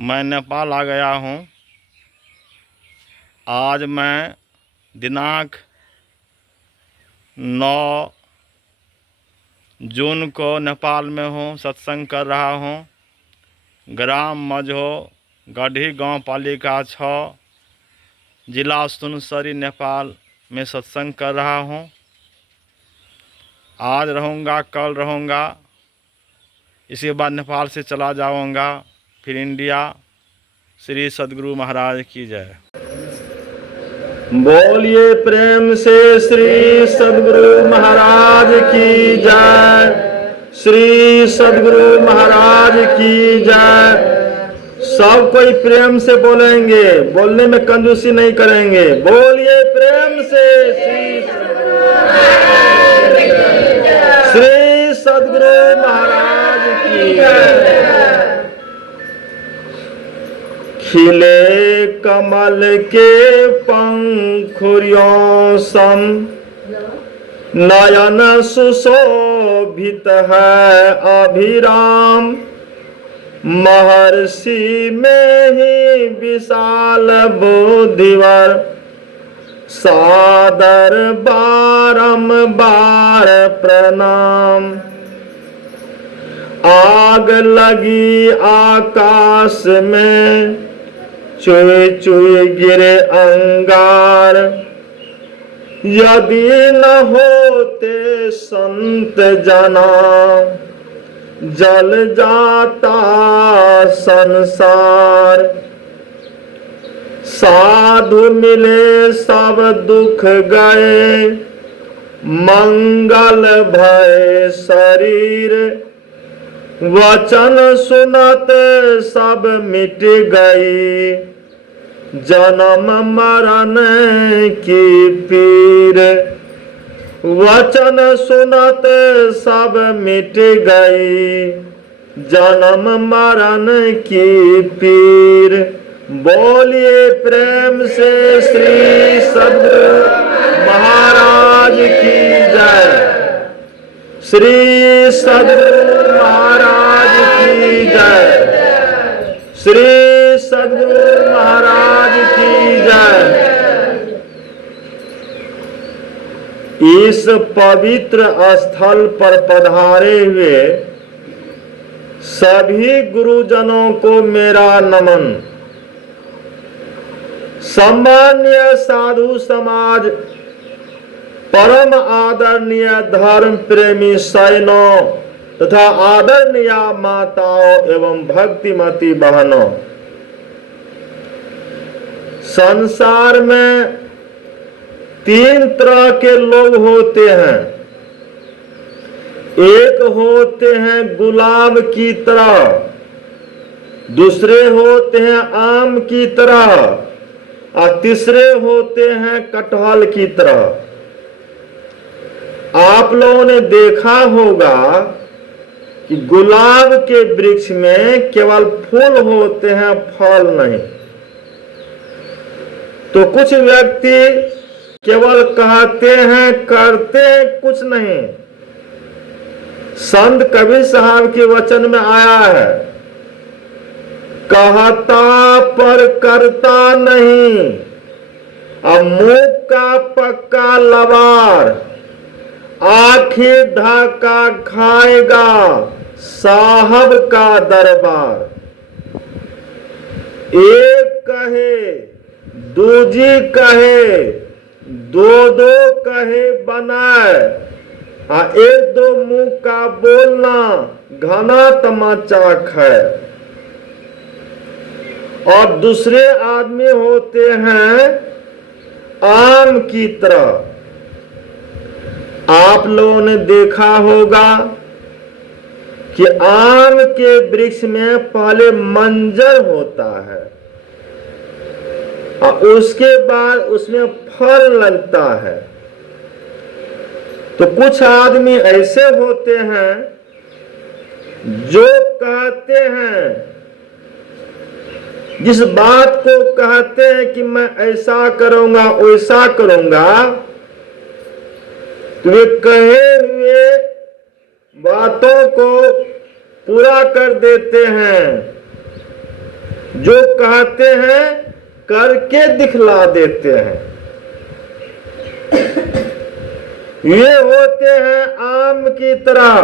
मैं नेपाल आ गया हूँ। आज मैं दिनांक 9 जून को नेपाल में हूँ, सत्संग कर रहा हूँ। ग्राम मझो, गढ़ी, गांव पालिका 6, जिला सुनसरी, नेपाल में सत्संग कर रहा हूँ। आज रहूँगा, कल रहूँगा, इसके बाद नेपाल से चला जाऊँगा, फिर इंडिया। श्री सद्गुरु महाराज की जय। बोलिए प्रेम से श्री सद्गुरु महाराज की जय। श्री सद्गुरु महाराज की जय। सब कोई प्रेम से बोलेंगे, बोलने में कंजूसी नहीं करेंगे। बोलिए प्रेम से श्री सद्गुरु महाराज की जय। खिले कमल के पंखुरियों सम नयन सुशोभित है अभिराम। महर्षि में ही विशाल बुद्धिवर सादर बारंबार प्रणाम। आग लगी आकाश में चुई चुई गिरे अंगार। यदि न होते संत जना जल जाता संसार। साधु मिले सब दुख गए, मंगल भय शरीर। वचन सुनत सब मिट गई, जन्म मरण की पीर। वचन सुनत सब मिट गई, जन्म मरण की पीर। बोलिए प्रेम से श्री सद्गुरु महाराज की जय। श्री सद्गुरु महाराज की जय। श्री सद्गुरु महाराज की जय। इस पवित्र स्थल पर पधारे हुए सभी गुरुजनों को मेरा नमन। सम्मान्य साधु समाज, परम आदरणीय धर्म प्रेमी सैनों तथा आदरणीय माताओं एवं भक्तिमती बहनों, संसार में 3 तरह के लोग होते हैं। एक होते हैं गुलाब की तरह, दूसरे होते हैं आम की तरह और तीसरे होते हैं कटहल की तरह। आप लोगों ने देखा होगा कि गुलाब के वृक्ष में केवल फूल होते हैं, फल नहीं। तो कुछ व्यक्ति केवल कहते हैं, करते कुछ नहीं। संत कबीर साहब के वचन में आया है, कहता पर करता नहीं, अब मुंह का पक्का लबार। आखिर धक्का खाएगा साहब का दरबार। एक कहे, दूजी कहे, दो कहे बनाए। एक दो मुंह का बोलना घना तमाचा है। और दूसरे आदमी होते हैं आम की तरह। आप लोगों ने देखा होगा कि आम के वृक्ष में पहले मंजर होता है और उसके बाद उसमें फल लगता है। तो कुछ आदमी ऐसे होते हैं जो कहते हैं, जिस बात को कहते हैं कि मैं ऐसा करूंगा वैसा करूंगा, तो वे कहे हुए बातों को पूरा कर देते हैं। जो कहते हैं करके दिखला देते हैं। ये होते हैं आम की तरह।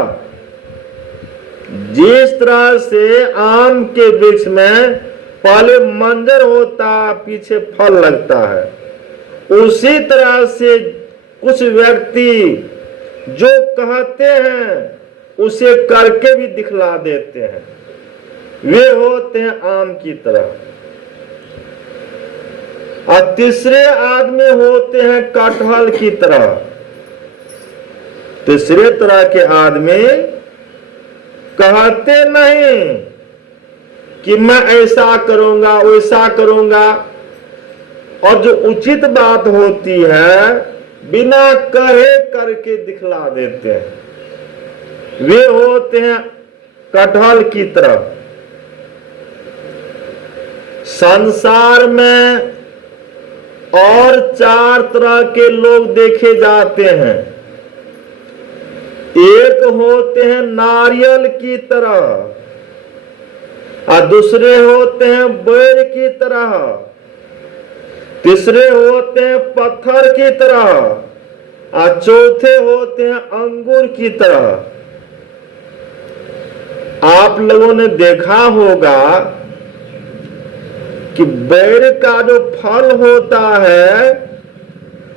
जिस तरह से आम के वृक्ष में पहले मंजर होता, पीछे फल लगता है, उसी तरह से कुछ व्यक्ति जो कहते हैं उसे करके भी दिखला देते हैं। वे होते हैं आम की तरह। और तीसरे आदमी होते हैं कटहल की तरह। तीसरे तरह के आदमी कहते नहीं कि मैं ऐसा करूंगा वैसा करूंगा, और जो उचित बात होती है बिना कहे करके दिखला देते हैं। वे होते हैं कटहल की तरह। संसार में और 4 तरह के लोग देखे जाते हैं। एक होते हैं नारियल की तरह, और दूसरे होते हैं बैर की तरह, तीसरे होते हैं पत्थर की तरह, और चौथे होते हैं अंगूर की तरह। आप लोगों ने देखा होगा कि बैर का जो फल होता है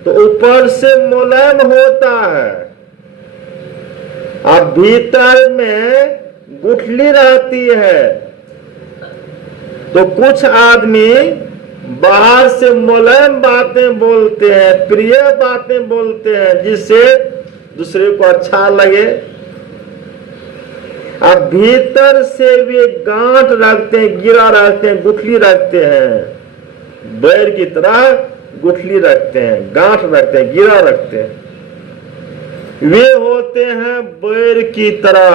तो ऊपर से मुलायम होता है, और भीतर में गुठली रहती है। तो कुछ आदमी बाहर से मुलायम बातें बोलते हैं, प्रिय बातें बोलते हैं, जिससे दूसरे को अच्छा लगे, और भीतर से वे गांठ रखते हैं, गिरा रखते हैं, गुठली रखते हैं। बैर की तरह गुठली रखते हैं, गांठ रखते हैं, गिरा रखते हैं। वे होते हैं बैर की तरह।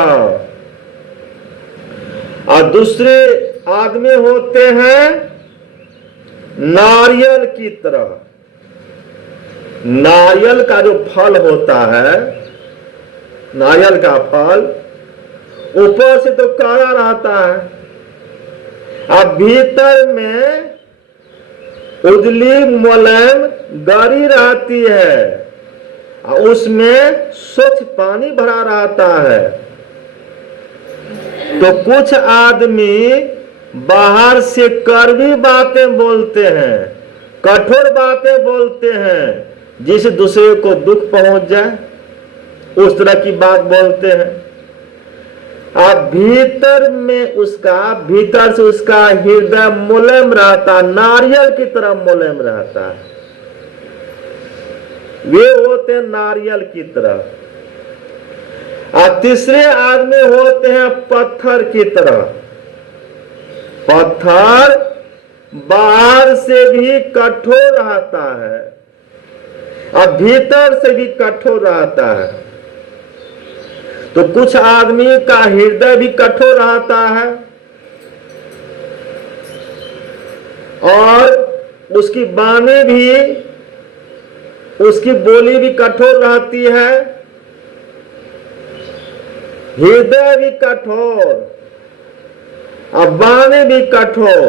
और दूसरे आदमी होते हैं नारियल की तरह। नारियल का जो फल होता है, नारियल का फल ऊपर से तो काला रहता है, और भीतर में उजली मुलायम गरी रहती है, और उसमें स्वच्छ पानी भरा रहता है। तो कुछ आदमी बाहर से कड़वी बातें बोलते हैं, कठोर बातें बोलते हैं, जिससे दूसरे को दुख पहुंच जाए, उस तरह की बात बोलते हैं। और भीतर से उसका हृदय मुलायम रहता, नारियल की तरह मुलायम रहता है। वे होते हैं नारियल की तरह। और तीसरे आदमी होते हैं पत्थर की तरह। पत्थर बाहर से भी कठोर रहता है, और भीतर से भी कठोर रहता है। तो कुछ आदमी का हृदय भी कठोर रहता है, और उसकी वाणी भी, उसकी बोली भी कठोर रहती है, हृदय भी कठोर और वाणी भी कठोर।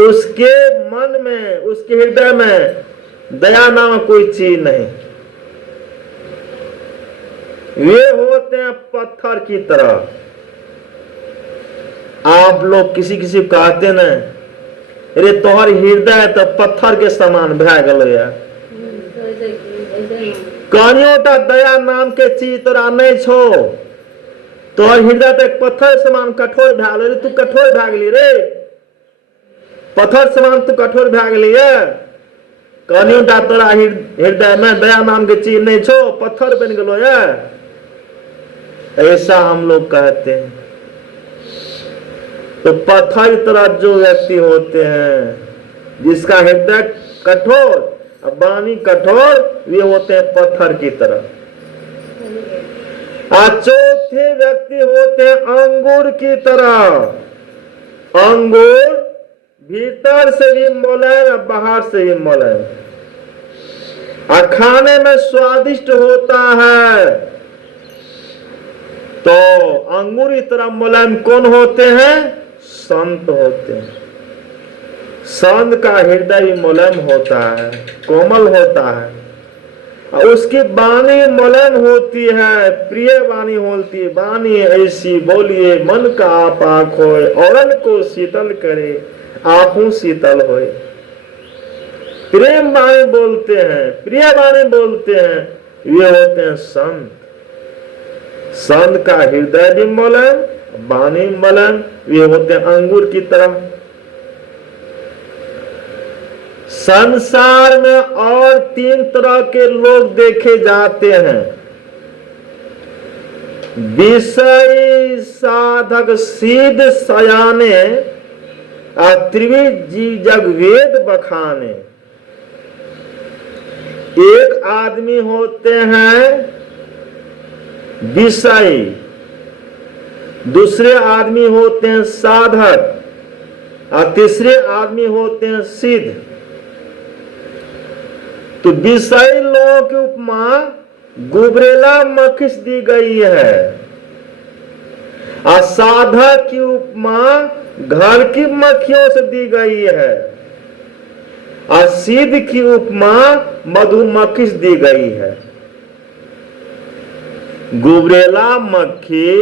उसके मन में, उसके हृदय में दया नामक कोई चीज नहीं। वे होते हैं पत्थर की तरह। आप लोग किसी किसी को कहते न, अरे तोहर हृदय तो पत्थर के समान भै गल यार। कनियोटा दया नाम के चीज तोरा नहीं छो। तोहर हृदय तो एक पत्थर समान कठोर भै गेल। तू कठोर भै गेली रे, पत्थर समान तू कठोर भै गेली है। कनियोटा तोरा हृदय में दया नाम के चीज नहीं छो, पत्थर बन गलो है। ऐसा हम लोग कहते हैं। तो पत्थर की तरह जो व्यक्ति होते हैं, जिसका हृदय कठोर और वाणी कठोर, वे होते हैं पत्थर की तरह। और चौथे व्यक्ति होते हैं अंगूर की तरह। अंगूर भीतर से भी मुलायम और बाहर से भी मुलायम, और खाने में स्वादिष्ट होता है। तो अंगूर की तरह मुलायम कौन होते हैं? संत होते हैं। संत का हृदय मुलायम होता है, कोमल होता है, और उसकी वाणी मुलायम होती है, प्रिय वाणी होती है। वाणी ऐसी बोलिए मन का आपा खोए, औरन को शीतल करे आपू शीतल होए। प्रेम वाणी बोलते हैं, प्रिय वाणी बोलते हैं, वे होते हैं संत। संत का हृदय भी मुलायम, वाणी मुलायम, वे होते हैं अंगूर की तरह। संसार में और 3 तरह के लोग देखे जाते हैं, विषय साधक सिद्ध सयाने और त्रिविजी जग वेद बखाने। एक आदमी होते हैं विषय, दूसरे आदमी होते हैं साधक, और तीसरे आदमी होते हैं सिद्ध। तो विषय लोगों की उपमा गुबरेला मक्खी से दी गई है, और साधक की उपमा घर की मक्खियों से दी गई है, और सिद्ध की उपमा मधुमक्खी से दी गई है। गुबरेला मक्खी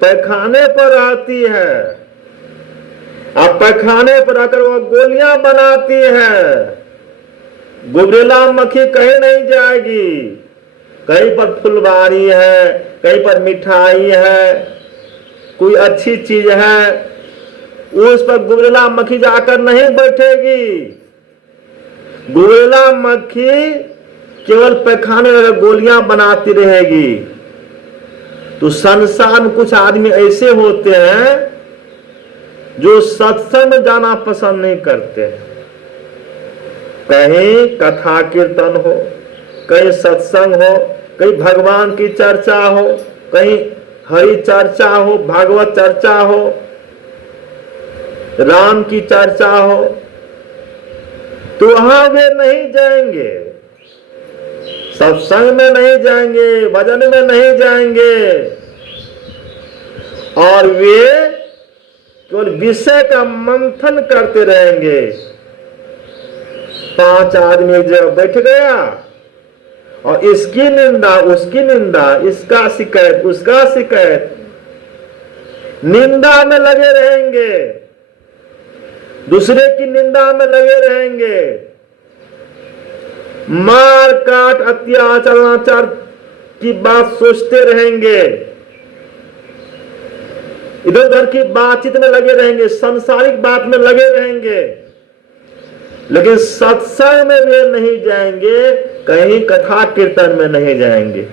पैखाने पर आती है, और पैखाने पर आकर वह गोलियां बनाती है। गुबरेला मक्खी कहीं नहीं जाएगी, कहीं पर फुलवारी है, कहीं पर मिठाई है, कोई अच्छी चीज है, उस पर गुबरेला मक्खी जाकर नहीं बैठेगी। गुबरेला मक्खी केवल पैखाने में गोलियां बनाती रहेगी। तो संसार में कुछ आदमी ऐसे होते हैं जो सत्संग में जाना पसंद नहीं करते। कहीं कथा कीर्तन हो, कहीं सत्संग हो, कहीं भगवान की चर्चा हो, कहीं हरि चर्चा हो, भागवत चर्चा हो, राम की चर्चा हो, तो वहां वे नहीं जाएंगे, सत्संग में नहीं जाएंगे, भजन में नहीं जाएंगे, और वे केवल विषय का मंथन करते रहेंगे। 5 आदमी एक जगह बैठ गया और इसकी निंदा, उसकी निंदा, इसका शिकायत, उसका शिकायत, निंदा में लगे रहेंगे, दूसरे की निंदा में लगे रहेंगे, मार काट अत्याचार अनाचार की बात सोचते रहेंगे, इधर उधर की बातचीत में लगे रहेंगे, सांसारिक बात में लगे रहेंगे, लेकिन सत्संग में वे नहीं जाएंगे, कहीं कथा कीर्तन में नहीं जाएंगे।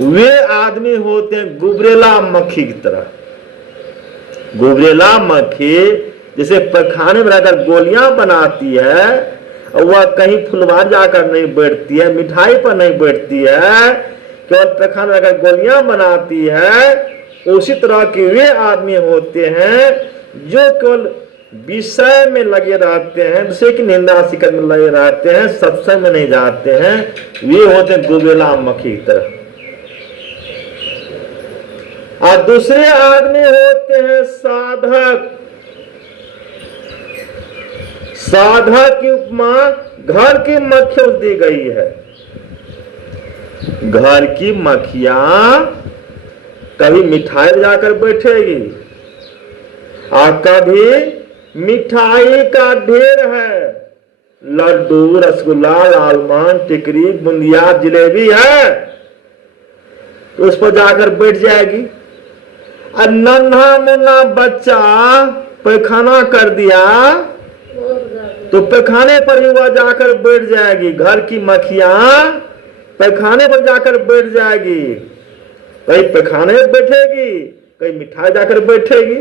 वे आदमी होते हैं गुबरेला मक्खी की तरह। गुबरेला मक्खी जैसे पैखाने में रहकर गोलियां बनाती है, और वह कहीं फुलवार जाकर नहीं बैठती है, मिठाई पर नहीं बैठती है, केवल पैखाने में रहकर गोलियां बनाती है, उसी तरह के वे आदमी होते हैं जो केवल विषय में लगे रहते हैं, दूसरे की निंदा शिकायत में लगे रहते हैं, सत्संग में नहीं जाते हैं। वे होते हैं गुबरेला मक्खी की तरह। और दूसरे आदमी होते हैं साधक। साधक की उपमा घर की मक्खियों दी गई है। घर की मक्खियां कभी मिठाई जाकर बैठेगी, और कभी मिठाई का ढेर है, लड्डू, रसगुल्ला, लालमोहन, टिकरी, बुंदिया, जिलेबी है, तो उस पर जाकर बैठ जाएगी। और नन्हा मुन्ना बच्चा पैखाना कर दिया तो पैखाने पर ही वह जाकर बैठ जाएगी। घर की मक्खियां पैखाने पर जाकर बैठ जाएगी, कहीं पैखाने में बैठेगी, कहीं मिठाई जाकर बैठेगी।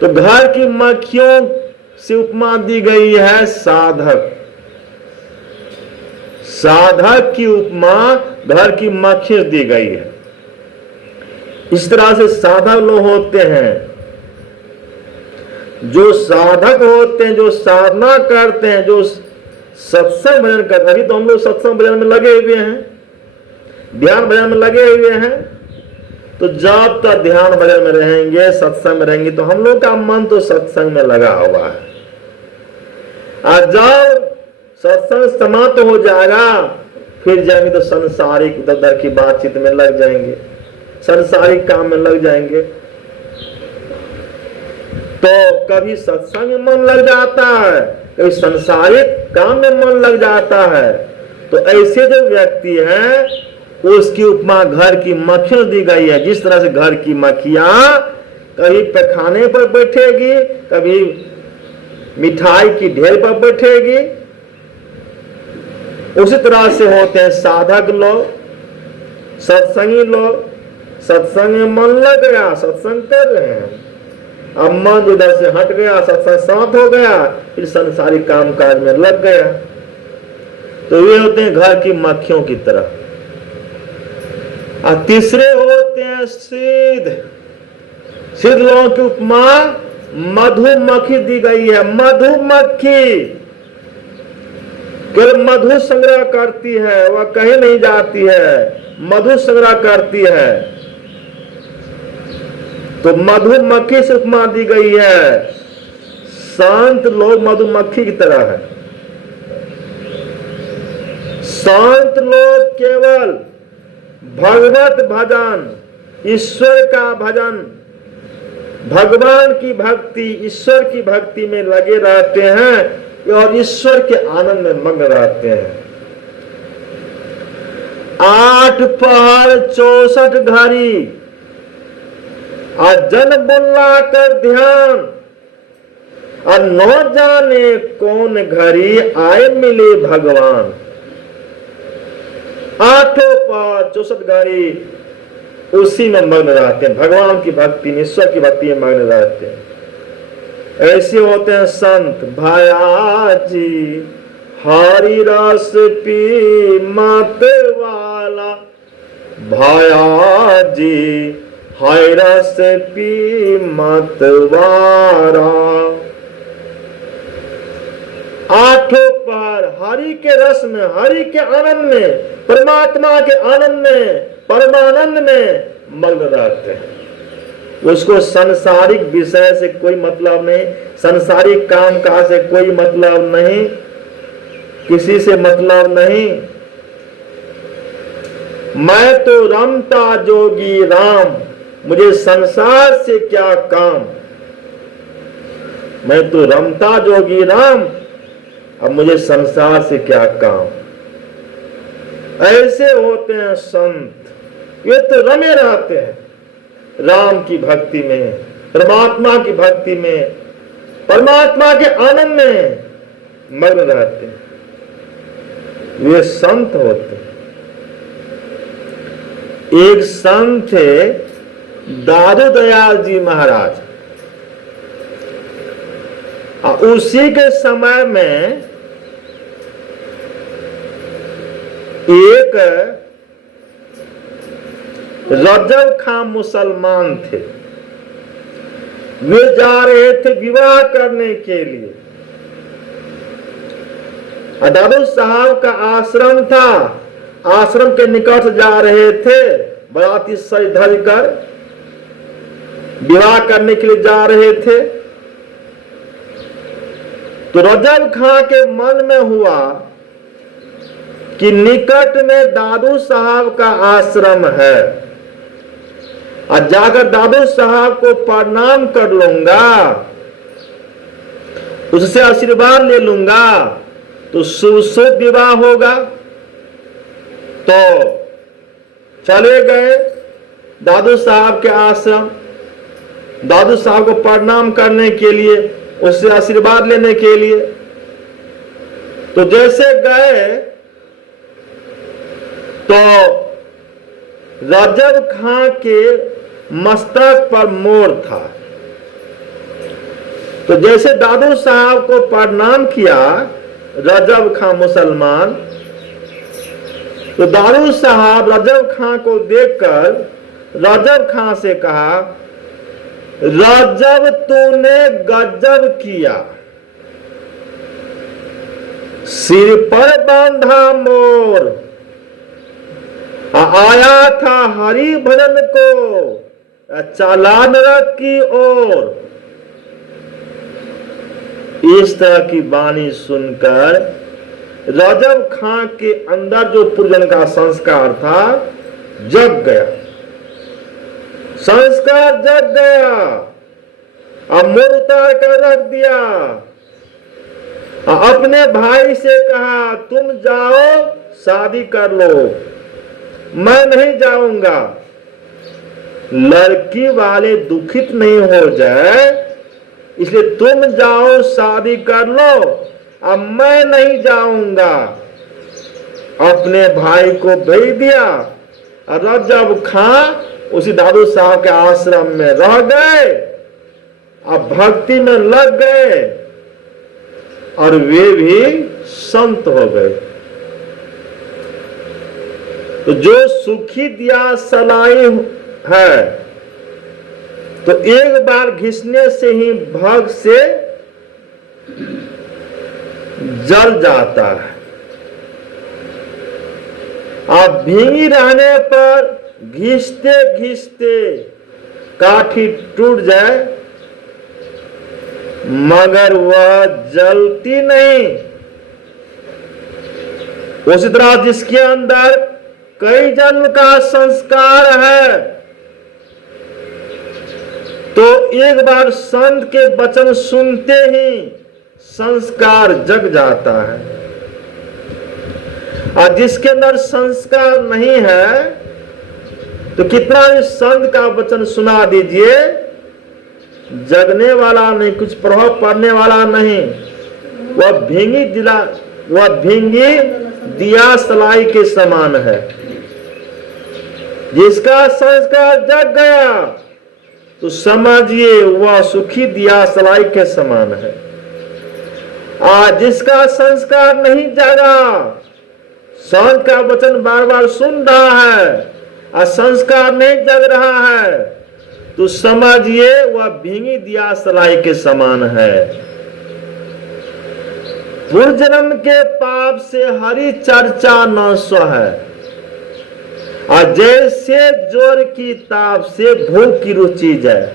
तो घर की मक्खियों से उपमा दी गई है साधक। साधक की उपमा घर की मक्खी से दी गई है। इस तरह से साधक लोग होते हैं, जो साधक होते हैं, जो साधना करते हैं, जो सत्संग भजन करते हैं। अभी तो हम लोग सत्संग भजन में लगे हुए हैं, ध्यान भजन में लगे हुए हैं, तो जब तक ध्यान भजन में रहेंगे, सत्संग में रहेंगे, तो हम लोग का मन तो सत्संग में लगा हुआ है। और जब सत्संग समाप्त हो जाएगा, फिर जाएंगे तो संसारिक इधर की बातचीत में लग जाएंगे, संसारिक काम में लग जाएंगे। तो कभी सत्संग में मन लग जाता है, कभी संसारिक काम में मन लग जाता है। तो ऐसे जो व्यक्ति हैं, उसकी उपमा घर की मक्खियों दी गई है। जिस तरह से घर की मक्खियां कभी पैखाने पर बैठेगी, कभी मिठाई की ढेर पर बैठेगी, उसी तरह से होते हैं साधक लोग, सत्संगी लोग। सत्संग में मन लग गया, सत्संग कर रहे हैं, अब मन इधर से हट गया, सत्संग समाप्त हो गया, फिर संसारिक काम काज में लग गया। तो ये होते हैं घर की मक्खियों की तरह। और तीसरे होते हैं सिद्ध। सिद्ध लोगों की उपमा मधुमक्खी दी गई है। मधुमक्खी केवल मधु संग्रह करती है, वह कहीं नहीं जाती है, मधु संग्रह करती है। तो मधुमक्खी से उपमा दी गई है। शांत लोग मधुमक्खी की तरह है। शांत लोग केवल भगवत भजन, ईश्वर का भजन, भगवान की भक्ति, ईश्वर की भक्ति में लगे रहते हैं और ईश्वर के आनंद में मग्न रहते हैं। 8 पहर 64 घड़ी अजन बुला कर ध्यान, और न जाने कौन घड़ी आए मिले भगवान। 8 पहर 64 घड़ी उसी में मग्न रहते हैं, भगवान की भक्ति में, ईश्वर की भक्ति में मग्न रहते हैं। ऐसे होते हैं संत। भाया जी हरि रस पी मत वाला, भाया जी हरि रस पी मत वारा। 8 पहर हरि के रस में, हरि के आनंद में, परमात्मा के आनंद में, परमानंद में मग्न रहते हैं। उसको संसारिक विषय से कोई मतलब नहीं, संसारिक काम काज से कोई मतलब नहीं, किसी से मतलब नहीं। मैं तो रमता जोगी राम, मुझे संसार से क्या काम। मैं तो रमता जोगी राम, अब मुझे संसार से क्या काम। ऐसे होते हैं संत। ये तो रमे रहते हैं राम की भक्ति में, परमात्मा की भक्ति में, परमात्मा के आनंद में मग्न रहते हैं। ये संत होते हैं। एक संत थे दादू दयाल जी महाराज। उसी के समय में एक रजब खां मुसलमान थे। वे जा रहे थे विवाह करने के लिए। दादू साहब का आश्रम था, आश्रम के निकट जा रहे थे, बराती सज धज कर विवाह करने के लिए जा रहे थे। तो रजब खां के मन में हुआ कि निकट में दादू साहब का आश्रम है, और जाकर दादू साहब को प्रणाम कर लूंगा, उससे आशीर्वाद ले लूंगा, तो शुभ विवाह होगा। तो चले गए दादू साहब के आश्रम, दादू साहब को प्रणाम करने के लिए, उससे आशीर्वाद लेने के लिए। तो जैसे गए तो रजब खां के मस्तक पर मोर था। तो जैसे दादू साहब को प्रणाम किया रजब खां मुसलमान, तो दादू साहब रजब खां को देखकर रजब खां से कहा, रजब तूने गजब किया, सिर पर बांधा मोर, आया था हरि भजन को चला नरक की ओर। इस तरह की वाणी सुनकर रजब खां के अंदर जो पूर्वजन्म का संस्कार था जग गया, संस्कार जग गया। अब मुंह उतार कर रख दिया, अपने भाई से कहा तुम जाओ शादी कर लो, मैं नहीं जाऊंगा। लड़की वाले दुखित नहीं हो जाए इसलिए तुम जाओ शादी कर लो, अब मैं नहीं जाऊंगा। अपने भाई को भेज दिया। रजब खां उसी दादू साहब के आश्रम में रह गए, अब भक्ति में लग गए और वे भी संत हो गए। तो जो सुखी दिया सलाई है तो एक बार घिसने से ही भग से जल जाता है। आप भीगी रहने पर घिसते घिसते काठी टूट जाए मगर वह जलती नहीं। उसी तरह जिसके अंदर कई जन्म का संस्कार है तो एक बार संत के वचन सुनते ही संस्कार जग जाता है, और जिसके अंदर संस्कार नहीं है तो कितना भी संत का वचन सुना दीजिए जगने वाला नहीं, कुछ प्रभाव पड़ने वाला नहीं। वह भींगी दिया सलाई के समान है। जिसका संस्कार जग गया तो समझिए वह सुखी दिया सलाई के समान है। आज जिसका संस्कार नहीं जगा, संत का वचन बार बार सुन रहा है और संस्कार नहीं जग रहा है तो समझिए वह भींगी दिया सलाई के समान है। पूर्व जन्म के पाप से हरि चर्चा न सहे, और जैसे जोर की ताप से भूख की रुचि जाए।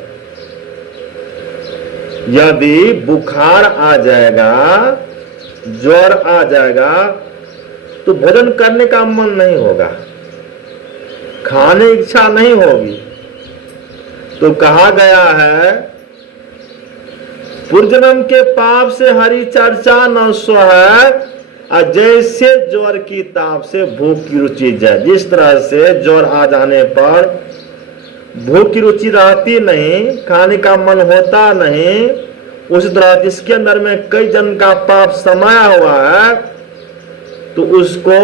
यदि बुखार आ जाएगा, ज्वर आ जाएगा तो भोजन करने का मन नहीं होगा, खाने की इच्छा नहीं होगी। तो कहा गया है पूर्वजन्म के पाप से हरि चर्चा न सहे, और जैसे ज्वर की ताप से भूख की रुचि जाए। जिस तरह से ज्वर आ जाने पर भूख की रुचि रहती नहीं, खाने का मन होता नहीं, उस तरह जिसके अंदर में कई जन्म का पाप समाया हुआ है तो उसको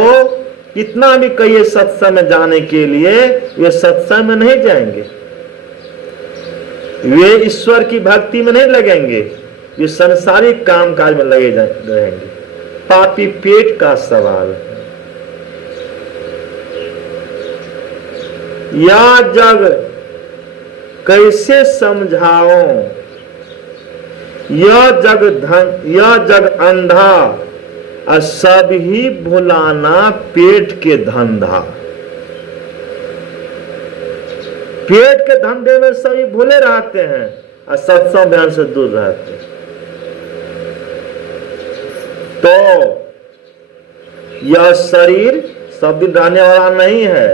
कितना भी कहिए सत्संग में जाने के लिए वे सत्संग में नहीं जाएंगे, वे ईश्वर की भक्ति में नहीं लगेंगे, वे संसारिक काम काज में लगे रहेंगे। पापी पेट का सवाल है। या जग कैसे समझाओ, यह जग अंधा, और सब ही भुलाना पेट के धंधा। पेट के धंधे में सभी भूले रहते हैं और सत्संग ध्यान से दूर रहते हैं। तो यह शरीर सब दिन रहने वाला नहीं है।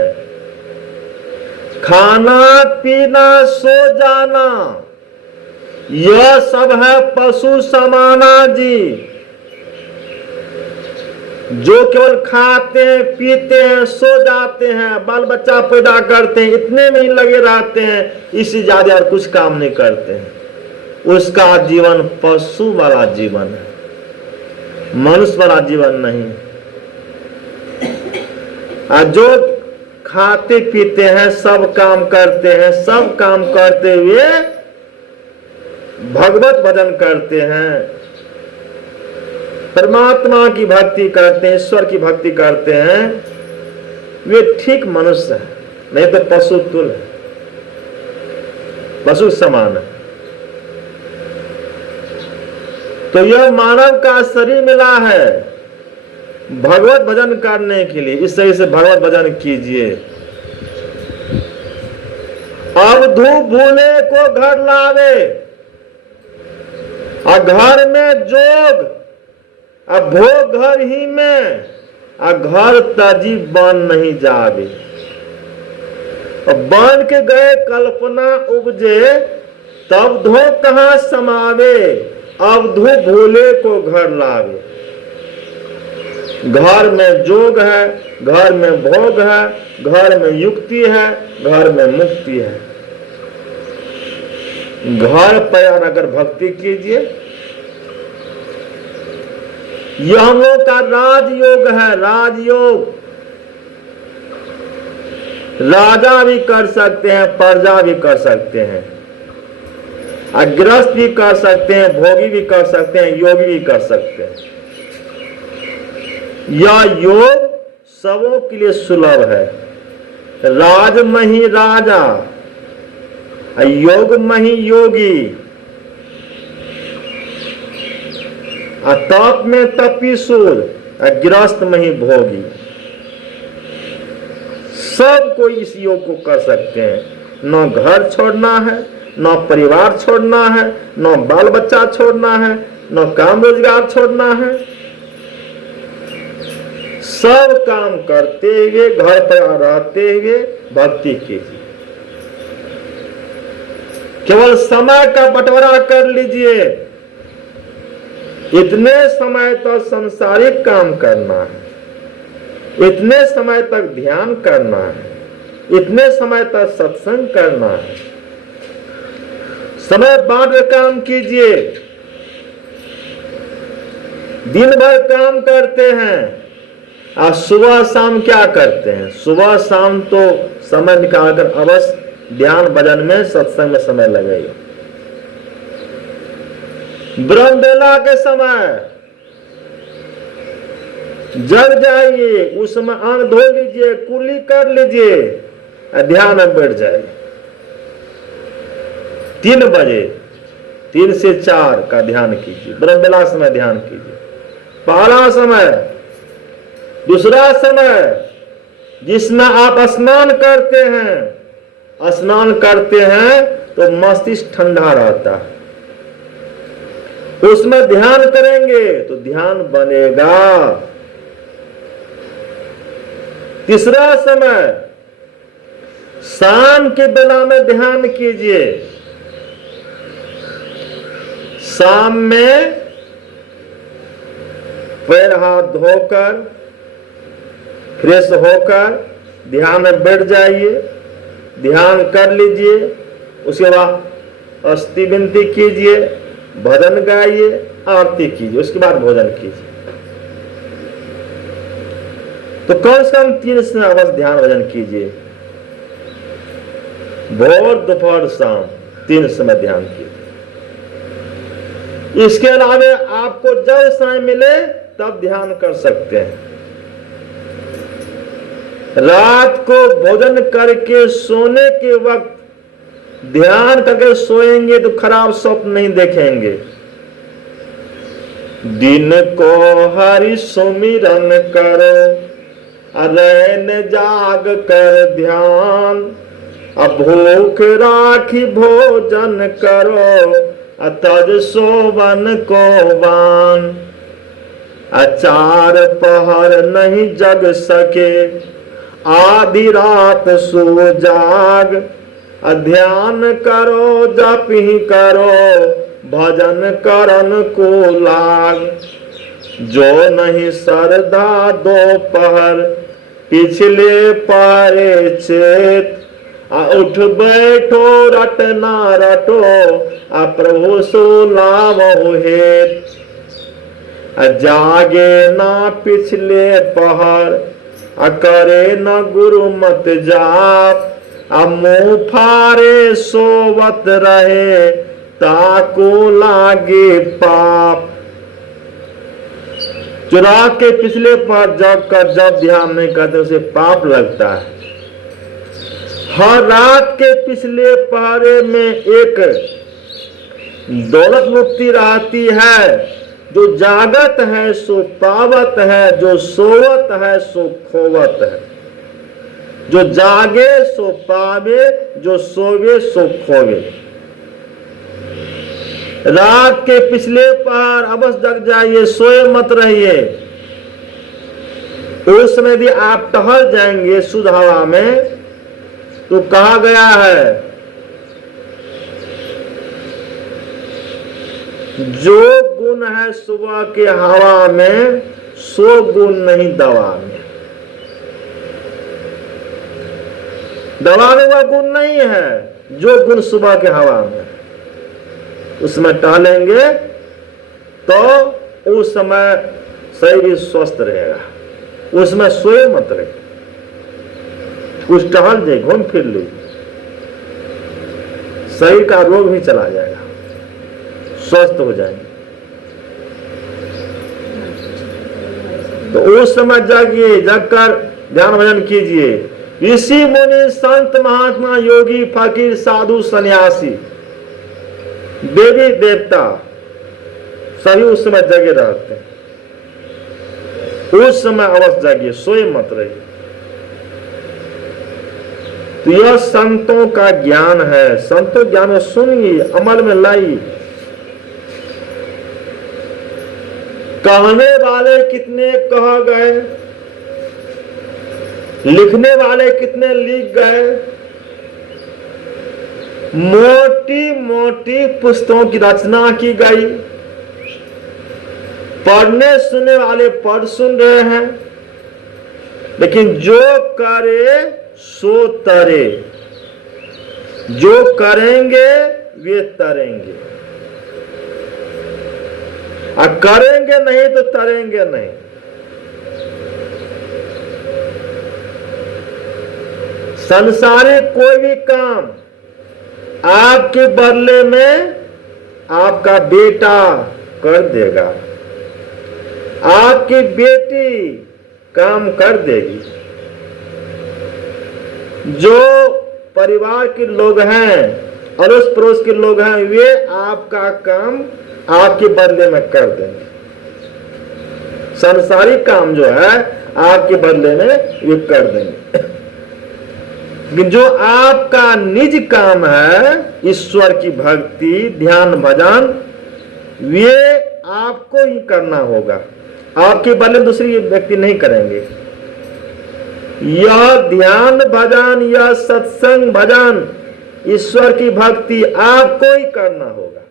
खाना पीना सो जाना यह सब है पशु समाना जी। जो केवल खाते हैं, पीते हैं, सो जाते हैं, बाल बच्चा पैदा करते हैं, इतने में ही लगे रहते हैं, इससे ज्यादा और कुछ काम नहीं करते हैं, उसका जीवन पशु वाला जीवन है, मनुष्य वाला जीवन नहीं। जो खाते पीते हैं, सब काम करते हैं, सब काम करते हुए भगवत भजन करते हैं, परमात्मा की भक्ति करते हैं, ईश्वर की भक्ति करते हैं, वे ठीक मनुष्य है, नहीं तो पशु तुल्य है, पशु समान है। तो यह मानव का शरीर मिला है भगवत भजन करने के लिए। इस तरह से भगवत भजन कीजिए। अवधू भूले को घर लावे, आ घर में जोग, आ भोग घर ही में, आ घर तजी बन नहीं जावे। बन के गए कल्पना उपजे, तब धो कहाँ समावे, अवधू भूले को घर लावे। घर में जोग है, घर में भोग है, घर में युक्ति है, घर में मुक्ति है। घर पर अगर भक्ति कीजिए, यह हम लोग का राजयोग है। राजयोग राजा भी कर सकते हैं, प्रजा भी कर सकते हैं, गृहस्थ भी कर सकते हैं, भोगी भी कर सकते हैं, योगी भी कर सकते हैं। यह योग सबों के लिए सुलभ है। राज मही राजा, योग मही योगी, तप में तपीसुर, गृहस्थ मही भोगी। सब कोई इस योग को कर सकते हैं। न घर छोड़ना है, न परिवार छोड़ना है, न बाल बच्चा छोड़ना है, न काम रोजगार छोड़ना है। सब काम करते हुए, घर पर रहते हुए भक्ति कीजिए। केवल समय का बंटवारा कर लीजिए। इतने समय तक संसारिक काम करना है, इतने समय तक ध्यान करना है, इतने समय तक सत्संग करना है। समय बांट काम कीजिए। दिन भर काम करते हैं, आज सुबह शाम क्या करते हैं? सुबह शाम तो समय निकालकर अवश्य ध्यान भजन में, सत्संग में समय लगेगा। ब्रह्म बेला के समय जग जाइए, उस समय अंग धो लीजिए, कुली कर लीजिए, ध्यान में बैठ जाइए। 3 बजे 3 से 4 का ध्यान कीजिए, ब्रह्म बेला समय ध्यान कीजिए। पहला समय। दूसरा समय जिसमें आप स्नान करते हैं, स्नान करते हैं तो मस्तिष्क ठंडा रहता है, उसमें ध्यान करेंगे तो ध्यान बनेगा। तीसरा समय शाम के बेला में ध्यान कीजिए। शाम में पैर हाथ धोकर फ्रेश होकर ध्यान में बैठ जाइए, ध्यान कर लीजिए। उसके बाद अस्थि विनती कीजिए, भजन गाइए, आरती कीजिए, उसके बाद भोजन कीजिए। तो कम से कम 3 समय अवश्य ध्यान भजन कीजिए। भोर दोपहर शाम 3 समय ध्यान कीजिए। इसके अलावा आपको जब समय मिले तब ध्यान कर सकते हैं। रात को भोजन करके सोने के वक्त ध्यान करके सोएंगे तो खराब स्वप्न नहीं देखेंगे। दिन को हरि सुमिरन करो, रैन जाग कर ध्यान, भूख राखी भोजन करो, तज सोवन को बान। 4 पहर नहीं जग सके, आधी रात सो जाग, ध्यान करो जप ही करो, भजन करन को लाग। जो नहीं सरदा दोपहर, पिछले पारे चेत, उठ बैठो रटना रटो, प्रभु सो लावो हेत। जागे ना पिछले पहर, करे न गुरु मत जाप, मुंह फारे सोवत रहे, ताको लागे पाप। चुरा के पिछले पर जब ध्यान नहीं करते उसे पाप लगता है। हर रात के पिछले पहरे में एक दौलत मुक्ति रहती है। जो जागत है सो पावत है, जो सोवत है सो खोवत है। जो जागे सो पावे, जो सोवे सो खोवे। रात के पिछले पहर अवश्य जग जाइए, सोए मत रहिए। उस समय यदि आप टहल जाएंगे शुद्ध हवा में, तो कहा गया है जो गुण है सुबह के हवा में, सो गुण नहीं दवा में। दवा में वह गुण नहीं है जो गुण सुबह के हवा में। उसमें टहलेंगे तो उस समय शरीर स्वस्थ रहेगा, उसमें सोए मत रहे, कुछ टहल जाए, घूम फिर ली, शरीर का रोग भी चला जाएगा, स्वस्थ हो जाएंगे। तो उस समय जागिए, जगकर ध्यान भजन कीजिए। ऋषि मुनि संत महात्मा योगी फकीर साधु सन्यासी देवी देवता सभी उस समय जगे रहते हैं। उस समय अवश्य जागिए, सोए मत रहिए। तो यह संतों का ज्ञान है। संतों ज्ञान में सुनिए, अमल में लाइए। कहने वाले कितने कह गए, लिखने वाले कितने लिख गए। मोटी मोटी पुस्तकों की रचना की गई, पढ़ने सुनने वाले पढ़ सुन रहे हैं, लेकिन जो करे सो तरे, जो करेंगे वे तरेंगे, और करेंगे नहीं तो तरेंगे नहीं। संसारिक कोई भी काम आपके बदले में आपका बेटा कर देगा, आपकी बेटी काम कर देगी। जो परिवार के लोग हैं, अड़ोस पड़ोस के लोग हैं, वे आपका काम आपके बदले में कर देंगे। संसारिक काम जो है आपके बदले में वे कर देंगे। जो आपका निज काम है, ईश्वर की भक्ति ध्यान भजन, वे आपको ही करना होगा, आपके बदले दूसरी व्यक्ति नहीं करेंगे। यह ध्यान भजन, यह सत्संग भजन, ईश्वर की भक्ति आपको ही करना होगा,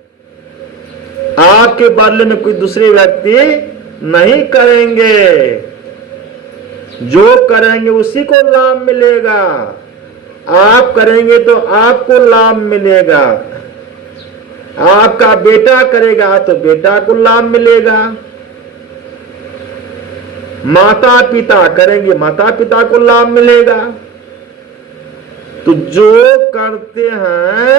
आपके बदले में कोई दूसरे व्यक्ति नहीं करेंगे। जो करेंगे उसी को लाभ मिलेगा। आप करेंगे तो आपको लाभ मिलेगा, आपका बेटा करेगा तो बेटा को लाभ मिलेगा, माता पिता करेंगे माता पिता को लाभ मिलेगा। तो जो करते हैं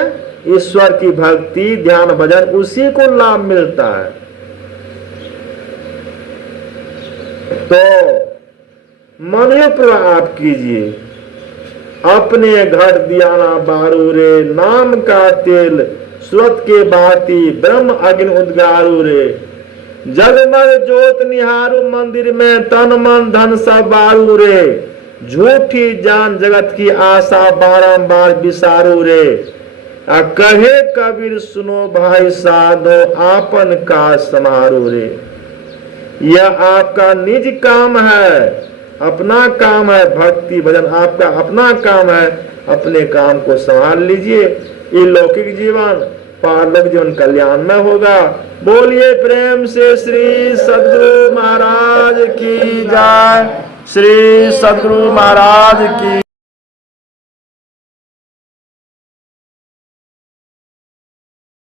ईश्वर की भक्ति ध्यान भजन, उसी को लाभ मिलता है। तो मनोप्रभु आप कीजिए, अपने घर दियाना बारू रे, नाम का तेल सुरत के बाती, ब्रह्म अग्नि उद्गारू रे। जगमग जोत निहारू मंदिर में, तन मन धन सब बारू रे। झूठी जान जगत की आशा बारंबार बिसारू रे। कहे कबीर सुनो भाई साधो, आपन का समारू रे। यह आपका निज काम है, अपना काम है। भक्ति भजन आपका अपना काम है, अपने काम को संभाल लीजिए। ये लौकिक जीवन पारलौकिक जीवन कल्याण में होगा। बोलिए प्रेम से श्री सद्गुरु महाराज की जय, श्री सद्गुरु महाराज की।